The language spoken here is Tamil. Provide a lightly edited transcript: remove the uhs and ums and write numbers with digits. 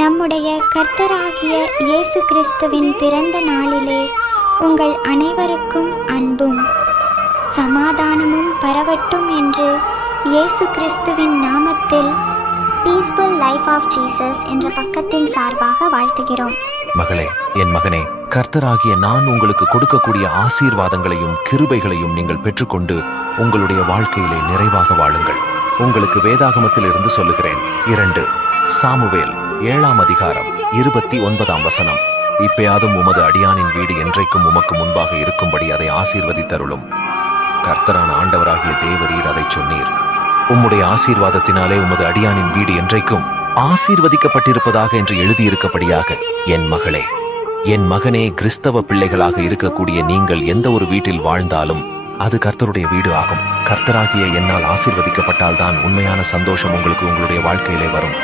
நம்முடைய கர்த்தராகிய இயேசு கிறிஸ்துவின் பிறந்த நாளிலே உங்கள் அனைவருக்கும் அன்பும் சமாதானமும் பரவட்டும் என்று இயேசு கிறிஸ்துவின் நாமத்தில் பீஸ்ஃபுல் லைஃப் ஆஃப் ஜீசஸ் என்ற பக்கத்தின் சார்பாக வாழ்த்துகிறோம். மகளே, என் மகனே, கர்த்தராகிய நான் உங்களுக்கு கொடுக்கக்கூடிய ஆசீர்வாதங்களையும் கிருபைகளையும் நீங்கள் பெற்றுக்கொண்டு உங்களுடைய வாழ்க்கையிலே நிறைவாக வாழுங்கள். உங்களுக்கு வேதாகமத்தில் இருந்து சொல்லுகிறேன். 2 சாமுவேல் 7ஆம் அதிகாரம் 29ஆம் வசனம். இப்பயாதும் உமது அடியானின் வீடு என்றைக்கும் உமக்கு முன்பாக இருக்கும்படி அதை ஆசீர்வதித்தருளும். கர்த்தரான ஆண்டவராகிய தேவரீர் அதை சொன்னீர். உம்முடைய ஆசீர்வாதத்தினாலே உமது அடியானின் வீடு என்றைக்கும் ஆசீர்வதிக்கப்பட்டிருப்பதாக என்று எழுதியிருக்கப்படியாக, என் மகளே, என் மகனே, கிறிஸ்தவ பிள்ளைகளாக இருக்கக்கூடிய நீங்கள் எந்த ஒரு வீட்டில் வாழ்ந்தாலும் அது கர்த்தருடைய வீடு ஆகும். கர்த்தராகிய என்னால் ஆசீர்வதிக்கப்பட்டால்தான் உண்மையான சந்தோஷம் உங்களுக்கு உங்களுடைய வாழ்க்கையிலே வரும்.